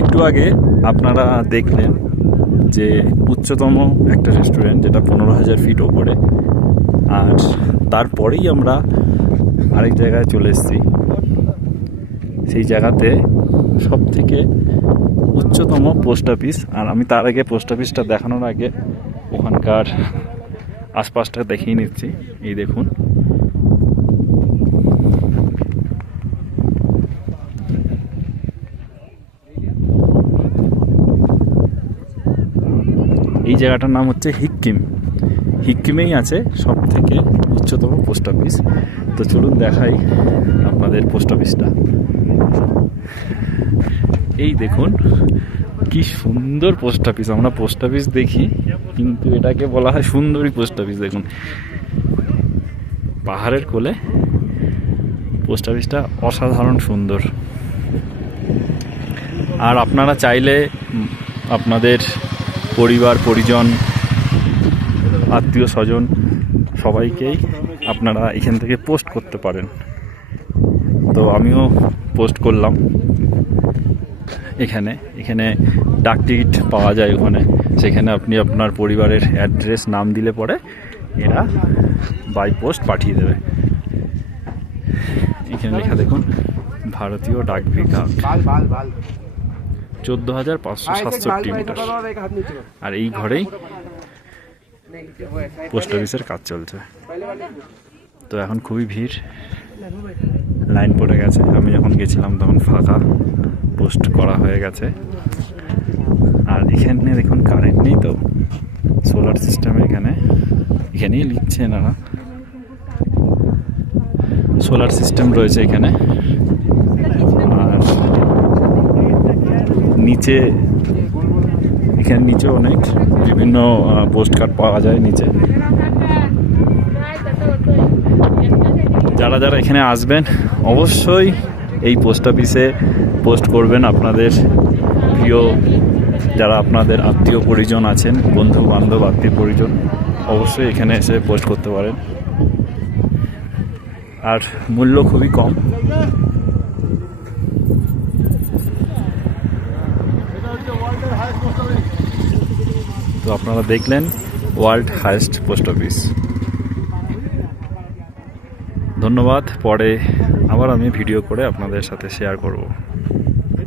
একটু আগে আপনারা দেখলেন যে উচ্চতম একটা রেস্টুরেন্ট, যেটা 15,000 ফিট ওপরে। আর তারপরেই আমরা আরেক জায়গায় চলে এসেছি। সেই জায়গাতে সব থেকে উচ্চতম পোস্ট অফিস। আর আমি তার আগে পোস্ট অফিসটা দেখানোর আগে ওখানকার আশপাশটা দেখিয়ে নিচ্ছি। এই দেখুন, এই জায়গাটার নাম হচ্ছে হিক্কিমেই আছে সব থেকে উচ্চতম পোস্ট অফিস। তো চলুন দেখাই আপনাদের পোস্ট অফিসটা। এই দেখুন কি সুন্দর পোস্ট অফিস। আমরা পোস্ট অফিস দেখি, কিন্তু এটাকে বলা হয় সুন্দরী পোস্ট অফিস। দেখুন, পাহাড়ের কোলে পোস্ট অফিসটা অসাধারণ সুন্দর। আর আপনারা চাইলে আপনাদের পরিবার পরিজন, আত্মীয় স্বজন সবাইকেই আপনারা এখান থেকে পোস্ট করতে পারেন। তো আমিও পোস্ট করলাম এখানে ডাক টিকিট পাওয়া যায় ওখানে। সেখানে আপনি আপনার পরিবারের অ্যাড্রেস নাম দিলে পরে এরা বাই পোস্ট পাঠিয়ে দেবে। এখানে লেখা দেখুন, ভারতীয় ডাক বিভাগ, 14,567 মিটার। আর এই ঘরেই পোস্ট অফিসের কাজ চলছে। তো এখন খুবই ভিড়, লাইন পড়ে গেছে। আমি যখন গেছিলাম তখন ফাঁকা, পোস্ট করা হয়ে গেছে। আর এখানে দেখুন কারেন্ট নেই, তো সোলার সিস্টেম এখানেই লিখছে এনারা। সোলার সিস্টেম রয়েছে এখানে। আর নিচে অনেক বিভিন্ন পোস্ট কার্ড পাওয়া যায় নিচে। যারা এখানে আসবেন অবশ্যই এই পোস্ট অফিসে পোস্ট করবেন। আপনাদের প্রিয় যারা আপনাদের আত্মীয় পরিজন আছেন, বন্ধু বান্ধব আত্মীয় পরিজন, অবশ্যই এখানে এসে পোস্ট করতে পারেন। আর মূল্য খুবই কম। তো আপনারা দেখলেন ওয়ার্ল্ড হাইয়েস্ট পোস্ট অফিস। ধন্যবাদ। পরে আবার আমি ভিডিও করে আপনাদের সাথে শেয়ার করব।